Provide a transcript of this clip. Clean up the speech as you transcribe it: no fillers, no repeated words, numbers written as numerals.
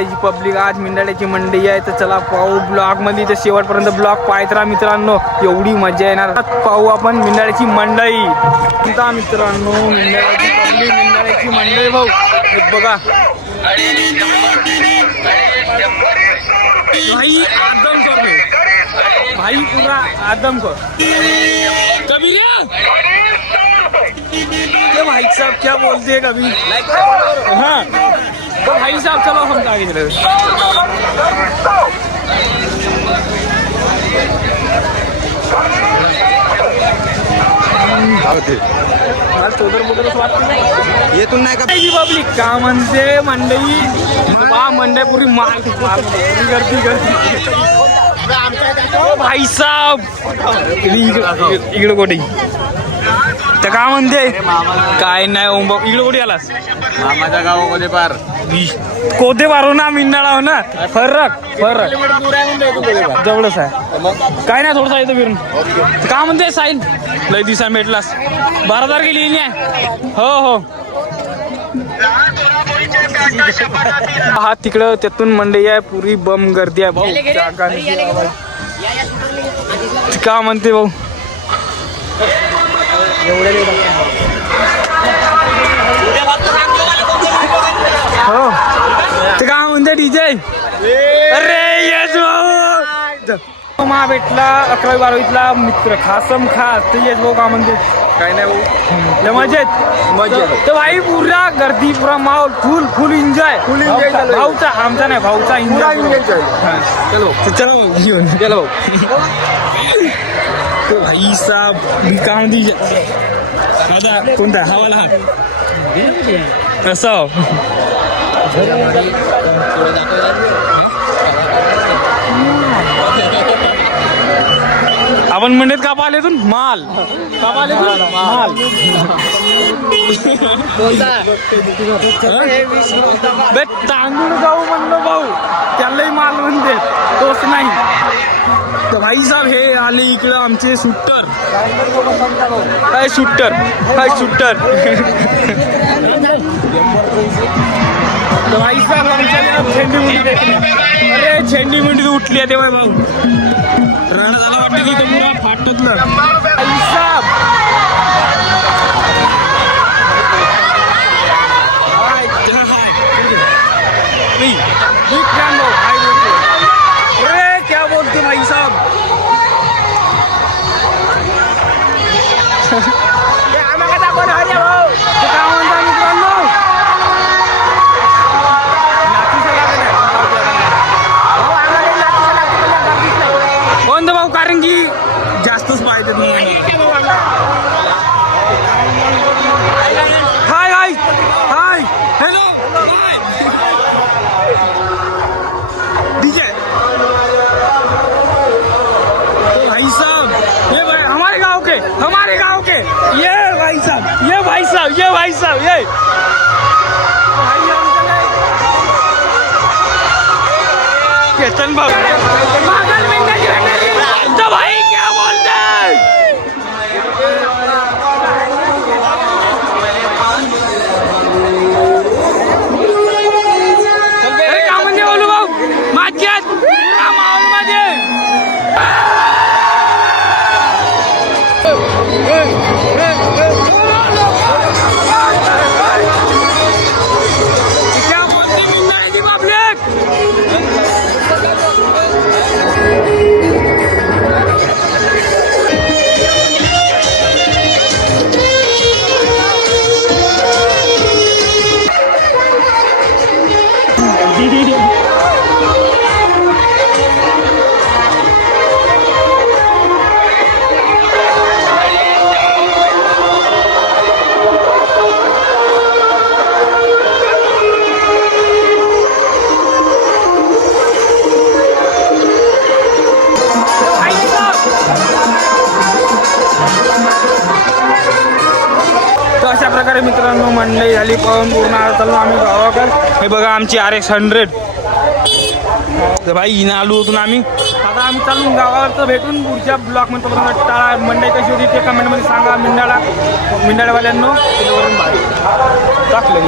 मिंडाळ्याची public, आज मिंडाळ्याची मंडई आहे. तर चला पाहू ब्लॉग मध्ये, तर शेवटपर्यंत ब्लॉग पाहत राहा मित्रांनो, एवढी मजा येणार. पाहू आपण मिंडाळ्याची मंडई. मित्रांनो मिंडाळ्याची पब्लिक, मिंडाळ्याची मंडई भाऊ बघा. भाई आदम कर भाई, पूरा आदम कर कभी ये भाई साहब क्या बोलते हैं कभी. हाँ तो भाई साहब चलो हम आगे चले. येतून नाही का पब्लिक का म्हणते मंडई. मंडई पुरी माल गर्दी भाई साहब. इकडे कोठे तर का म्हणते काय नाही ओम इकडे कुठे आलास. मामाच्या गावामध्ये पार कोठे पारो ना मिंडाळा हो ना. फरक जवळच आहे. काय नाही थोडंसं येतं फिरून. का म्हणते साईल लय दिवसा भेटलास. 12 तारखेला येईन आहे. हो हा तिकडं त्यातून मंडई आहे, पुरी बम गर्दी आहे भाऊ. का म्हणते भाऊ. हो ते का म्हणते डीजे. अरे येस भाऊ मा भेटला 11वी-12वीतला मित्र खासम खास. ते येस भाऊ का म्हणते. काय नाही भाऊ, मजेत तर भाई पुरा गर्दी, पुरा माहोल फुल एन्जॉय. भाऊचा आमचा नाही, भाऊचा एन्जॉय. चलो घेऊन चलो भाई साहब. का म्हणते दादा कोणता हवाला हात असं. आपण म्हणत का पाहिलेतून माल माल तांदूळ जाऊ म्हणलं भाऊ, त्यालाही माल म्हणते तोच नाही. तर भाई साहेब हे आले इकडं आमचे सुट्टर. काय सुट्टर तर भाई साहेब आमच्या झेंडी मुंडी. अरे झेंडी मुंडी उठली आहे तेव्हा भाऊ. रण झाला वाटतं की पुरा फाटतलं. भाई साहेब अरे क्या बोलते भाई साहब. काय म्हणता मित्रांनो. कोणतं भाऊ, कारण की जास्तच पाहिजे. हाय हाय हाय हॅलो डीजे. भाई साहब ये हमारे गांव के ये भाई साहब ये केतन भाऊ. तो भाई क्या बोलते हैं. का म्हणजे बोलू भाऊ माझ्यात माहोल मध्ये. क्या बोलते मिंडाळ्याची पब्लिक. अशा प्रकारे मित्रांनो मंडई झाली पाहून पूर्ण चाललो आम्ही गावाकडे. हे बघा आमची RX 100. तर भाई हिनं आलो होतो आम्ही. आता आम्ही चालून गावावर. तर भेटून पुढच्या ब्लॉग मध्ये. टाळा मंडई कशी होती ते कमेंटमध्ये सांगा. मिंडाळावाल्यांनो टाकलं.